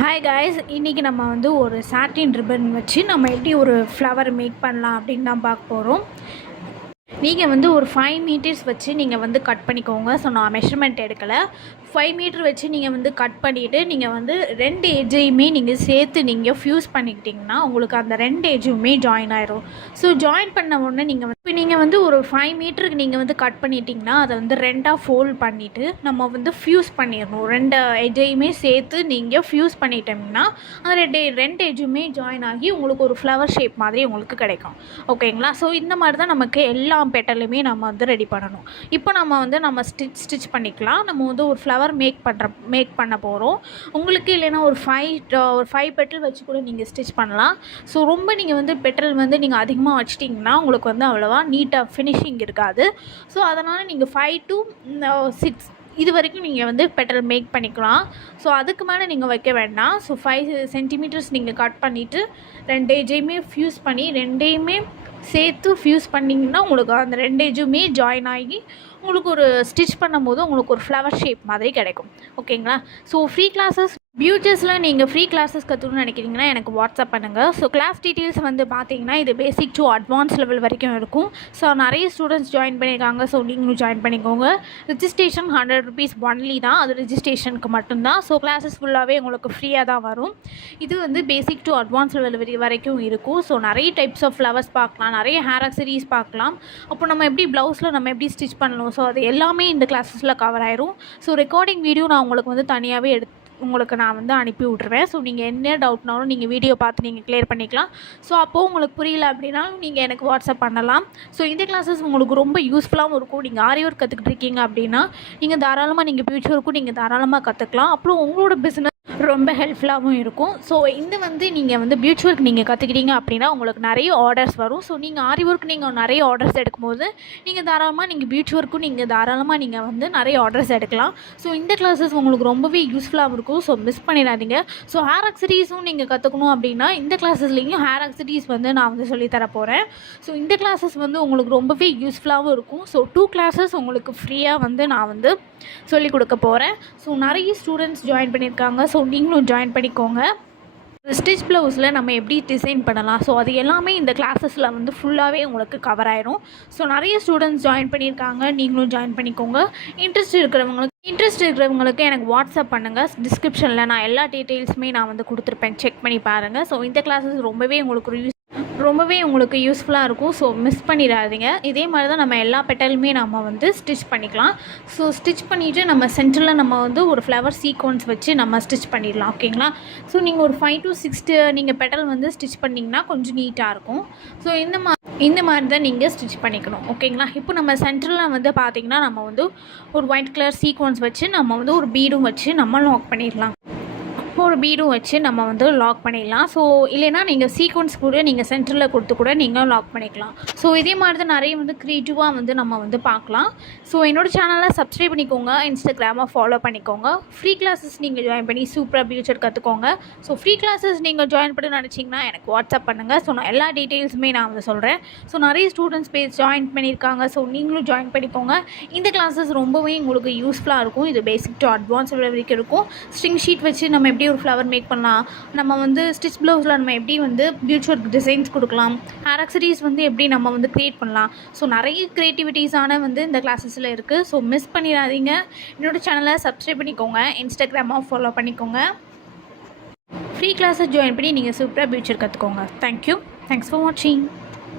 Hi guys, இன்றைக்கி நம்ம வந்து ஒரு சாட்டின் ரிப்பன் வச்சு நம்ம எப்படி ஒரு ஃப்ளவர் மேக் பண்ணலாம் அப்படின்னு தான் பார்க்க போகிறோம். நீங்கள் வந்து ஒரு 5 மீட்டர்ஸ் வச்சு நீங்கள் வந்து கட் பண்ணிக்கோங்க. ஸோ நான் மெஷர்மெண்ட் எடுக்கலை. 5 மீட்டர் வச்சு நீங்கள் வந்து கட் பண்ணிவிட்டு நீங்கள் வந்து 2 எட்ஜையுமே நீங்கள் சேர்த்து நீங்கள் ஃப்யூஸ் பண்ணிக்கிட்டிங்கன்னா உங்களுக்கு அந்த 2 எட்ஜுமே ஜாயின் ஆயிரும். ஸோ ஜாயின் பண்ண உடனே நீங்கள் வந்து ஒரு 5 மீட்டருக்கு நீங்கள் வந்து கட் பண்ணிட்டீங்கன்னா அதை வந்து 2ஆக ஃபோல்ட் பண்ணிவிட்டு நம்ம வந்து ஃப்யூஸ் பண்ணிடணும். 2 எட்ஜையுமே சேர்த்து நீங்கள் ஃப்யூஸ் பண்ணிட்டோம்னா அந்த 2 எட்ஜுமே ஜாயின் ஆகி உங்களுக்கு ஒரு ஃப்ளவர் ஷேப் மாதிரி உங்களுக்கு கிடைக்கும். ஓகேங்களா? ஸோ இந்த மாதிரி தான் நமக்கு எல்லா பெட்டலுமே நம்ம வந்து ரெடி பண்ணணும். இப்போ நம்ம ஸ்டிச் பண்ணிக்கலாம். நம்ம வந்து ஒரு ஃப்ளவர் மேக் பண்ண போகிறோம். உங்களுக்கு இல்லைன்னா ஒரு 5 பெட்டல் வச்சு கூட நீங்கள் ஸ்டிச் பண்ணலாம். ஸோ ரொம்ப நீங்கள் வந்து பெட்டல் வந்து நீங்கள் அதிகமாக வச்சிட்டிங்கன்னா உங்களுக்கு வந்து அவ்வளோவா நீட்டாக ஃபினிஷிங் இருக்காது. ஸோ அதனால் நீங்கள் 5 to 6 இது வரைக்கும் நீங்கள் வந்து பெட்டல் மேக் பண்ணிக்கலாம். ஸோ அதுக்கு மேலே நீங்கள் வைக்க வேண்டாம். ஸோ 5 சென்டிமீட்டர்ஸ் நீங்கள் கட் பண்ணிவிட்டு 2 எட்ஜையுமே ஃப்யூஸ் பண்ணி 2யுமே சேர்த்து ஃப்யூஸ் பண்ணிங்கன்னா உங்களுக்கு அந்த 2 எட்ஜுமே ஜாயின் ஆகி உங்களுக்கு ஒரு ஸ்டிச் பண்ணும்போது உங்களுக்கு ஒரு ஃப்ளவர் ஷேப் மாதிரி கிடைக்கும். ஓகேங்களா? ஸோ ஃப்ரீ கிளாஸஸ் பியூச்சர்ஸில் நீங்கள் ஃப்ரீ கிளாஸஸ் கற்றுக்கணும்னு நினைக்கிறீங்கன்னா எனக்கு வாட்ஸ்அப் பண்ணுங்கள். ஸோ கிளாஸ் டீட்டெயில்ஸ் வந்து பார்த்தீங்கன்னா இது பேசிக் டு அட்வான்ஸ் லெவல் வரைக்கும் இருக்கும். ஸோ நிறைய ஸ்டூடெண்ட்ஸ் ஜாயின் பண்ணியிருக்காங்க. ஸோ நீங்களும் ஜாயின் பண்ணிக்கோங்க. ரிஜிஸ்ட்ரேஷன் 100 rupees ஒன்லி தான். அது ரிஜிஸ்ட்ரேஷனுக்கு மட்டும்தான். ஸோ கிளாஸஸ் ஃபுல்லாகவே உங்களுக்கு ஃப்ரீயாக தான் வரும். இது வந்து பேசிக் டு அட்வான்ஸ் லெவல் வரைக்கும் இருக்கும். ஸோ நிறைய டைப்ஸ் ஆஃப் ஃப்ளவர்ஸ் பார்க்கலாம், நிறைய ஹேர் ஆக்சரிஸ் பார்க்கலாம். அப்போ நம்ம எப்படி ப்ளவுஸில் நம்ம எப்படி ஸ்டிச் பண்ணணும், ஸோ அது எல்லாமே இந்த கிளாஸஸில் கவர் ஆயிரும். ஸோ ரெக்கார்டிங் வீடியோ நான் உங்களுக்கு வந்து தனியாகவே உங்களுக்கு நான் வந்து அனுப்பி விட்ருவேன். ஸோ நீங்கள் என்ன டவுட்னாலும் நீங்கள் வீடியோ பார்த்து நீங்கள் கிளியர் பண்ணிக்கலாம். ஸோ அப்போது உங்களுக்கு புரியல அப்படின்னாலும் நீங்கள் எனக்கு வாட்ஸ்அப் பண்ணலாம். ஸோ இந்த கிளாஸஸ் உங்களுக்கு ரொம்ப யூஸ்ஃபுல்லாகவும் இருக்கும். நீங்கள் ஆரி ஒர்க் கற்றுக்கிட்டு இருக்கீங்க அப்படின்னா நீங்கள் தாராளமாக நீங்கள் ஃபியூச்சருக்கும் நீங்கள் தாராளமாக கற்றுக்கலாம். அப்புறம் உங்களோட பிஸ்னஸ் ரொம்ப ஹெல்ப்ஃபுல்லாகவும் இருக்கும். ஸோ இந்த வந்து நீங்கள் வந்து பியூட்டி ஒர்க் நீங்கள் கற்றுக்கிட்டீங்க அப்படின்னா உங்களுக்கு நிறைய ஆர்டர்ஸ் வரும். ஸோ நீங்கள் ஆரி ஒர்க் நீங்கள் நிறைய ஆர்டர்ஸ் எடுக்கும்போது நீங்கள் தாராளமாக நீங்கள் பியூட்டி ஒர்க்கும் நீங்கள் தாராளமாக நீங்கள் வந்து நிறைய ஆர்டர்ஸ் எடுக்கலாம். ஸோ இந்த கிளாஸஸ் உங்களுக்கு ரொம்பவே யூஸ்ஃபுல்லாகவும் இருக்கும். ஸோ மிஸ் பண்ணிடாதீங்க. ஸோ ஹேர் ஆக்சரிஸும் நீங்கள் கற்றுக்கணும் அப்படின்னா இந்த கிளாஸஸ்லேயும் ஹேர் ஆக்சரிஸ் வந்து நான் வந்து சொல்லித்தர போகிறேன். ஸோ இந்த கிளாஸஸ் வந்து உங்களுக்கு ரொம்பவே யூஸ்ஃபுல்லாகவும் இருக்கும். ஸோ 2 கிளாஸஸ் உங்களுக்கு ஃப்ரீயாக வந்து நான் வந்து சொல்லிக் கொடுக்க போகிறேன். ஸோ நிறைய ஸ்டூடெண்ட்ஸ் ஜாயின் பண்ணியிருக்காங்க. ஸோ நீங்களும் ஜாயின் பண்ணிக்கோங்க. ஸ்டிச் ப்ளவுஸில் நம்ம எப்படி டிசைன் பண்ணலாம், ஸோ அது எல்லாமே இந்த கிளாஸஸில் வந்து ஃபுல்லாகவே உங்களுக்கு கவர் ஆயிரும். ஸோ நிறைய ஸ்டூடெண்ட்ஸ் ஜாயின் பண்ணியிருக்காங்க. நீங்களும் ஜாயின் பண்ணிக்கோங்க. இன்ட்ரெஸ்ட் இருக்கிறவங்களுக்கு எனக்கு வாட்ஸ்அப் பண்ணுங்கள். டிஸ்கிரிப்ஷனில் நான் எல்லா டீட்டெயில்ஸுமே நான் வந்து கொடுத்துருப்பேன். செக் பண்ணி பாருங்கள். ஸோ இந்த கிளாஸஸ் ரொம்பவே உங்களுக்கு யூஸ்ஃபுல்லாக இருக்கும். ஸோ மிஸ் பண்ணிடாதீங்க. இதே மாதிரி தான் நம்ம எல்லா பெட்டலுமே நம்ம வந்து ஸ்டிச் பண்ணிக்கலாம். ஸோ ஸ்டிச் பண்ணிவிட்டு நம்ம சென்டரில் நம்ம வந்து ஒரு ஃப்ளவர் சீக்வன்ஸ் வச்சு நம்ம ஸ்டிச் பண்ணிடலாம். ஓகேங்களா? ஸோ நீங்கள் ஒரு 5 to 6 நீங்கள் பெட்டல் வந்து ஸ்டிச் பண்ணிங்கன்னா கொஞ்சம் நீட்டாக இருக்கும். ஸோ இந்த மாதிரி தான் நீங்கள் ஸ்டிச் பண்ணிக்கணும். ஓகேங்களா? இப்போ நம்ம சென்டரில் வந்து பார்த்திங்கன்னா நம்ம வந்து ஒரு ஒயிட் கலர் சீக்வன்ஸ் வச்சு நம்ம வந்து ஒரு பீடும் வச்சு நம்ம லாக் பண்ணிடலாம். ஒரு பீடும் வச்சு நம்ம வந்து லாக் பண்ணிடலாம். ஸோ இல்லைனா நீங்கள் சீக்வன்ஸ் கூட நீங்கள் சென்டரில் கொடுத்து கூட நீங்கள் லாக் பண்ணிக்கலாம். ஸோ இதே மாதிரி தான் நிறைய வந்து க்ரியேட்டிவாக வந்து நம்ம வந்து பார்க்கலாம். ஸோ என்னோடய சேனலை சப்ஸ்கிரைப் பண்ணிக்கோங்க. இன்ஸ்டாகிராமை ஃபாலோ பண்ணிக்கோங்க. ஃப்ரீ கிளாஸஸ் நீங்கள் ஜாயின் பண்ணி சூப்பராக ஃபியூச்சர் கற்றுக்கோங்க. ஸோ ஃப்ரீ கிளாஸஸ் நீங்கள் ஜாயின் பண்ண நினச்சிங்கன்னா எனக்கு வாட்ஸ்அப் பண்ணுங்கள். ஸோ நான் எல்லா டீட்டெயில்ஸுமே நான் வந்து சொல்கிறேன். ஸோ நிறைய ஸ்டூடெண்ட்ஸ் ஜாயின் பண்ணியிருக்காங்க. ஸோ நீங்களும் ஜாயின் பண்ணிக்கோங்க. இந்த கிளாஸஸ் ரொம்பவே உங்களுக்கு யூஸ்ஃபுல்லாக இருக்கும். இது பேசிக் டு அட்வான்ஸ் வரைக்கும் இருக்கும். ஸ்ட்ரிங் ஷீட் வச்சு நம்ம எப்படி ஒரு ஃப்ளவர் மேக் பண்ணலாம், நம்ம வந்து ஸ்டிச் ப்ளவுஸில் நம்ம எப்படி வந்து பியூட்டி ஒர்க் டிசைன்ஸ் கொடுக்கலாம், ஹேர் ஆக்சரிஸ் வந்து எப்படி நம்ம வந்து க்ரியேட் பண்ணலாம். ஸோ நிறைய க்ரியேட்டிவிட்டிஸான வந்து இந்த கிளாஸஸில் இருக்குது. ஸோ மிஸ் பண்ணிடாதீங்க. என்னோடய சேனலை சப்ஸ்கிரைப் பண்ணிக்கோங்க. இன்ஸ்டாகிராமாக ஃபாலோ பண்ணிக்கோங்க. ஃப்ரீ கிளாஸஸ் ஜாயின் பண்ணி நீங்கள் சூப்பராக பியூச்சர் கற்றுக்கோங்க. தேங்க்யூ. தேங்க்ஸ் ஃபார் வாட்சிங்.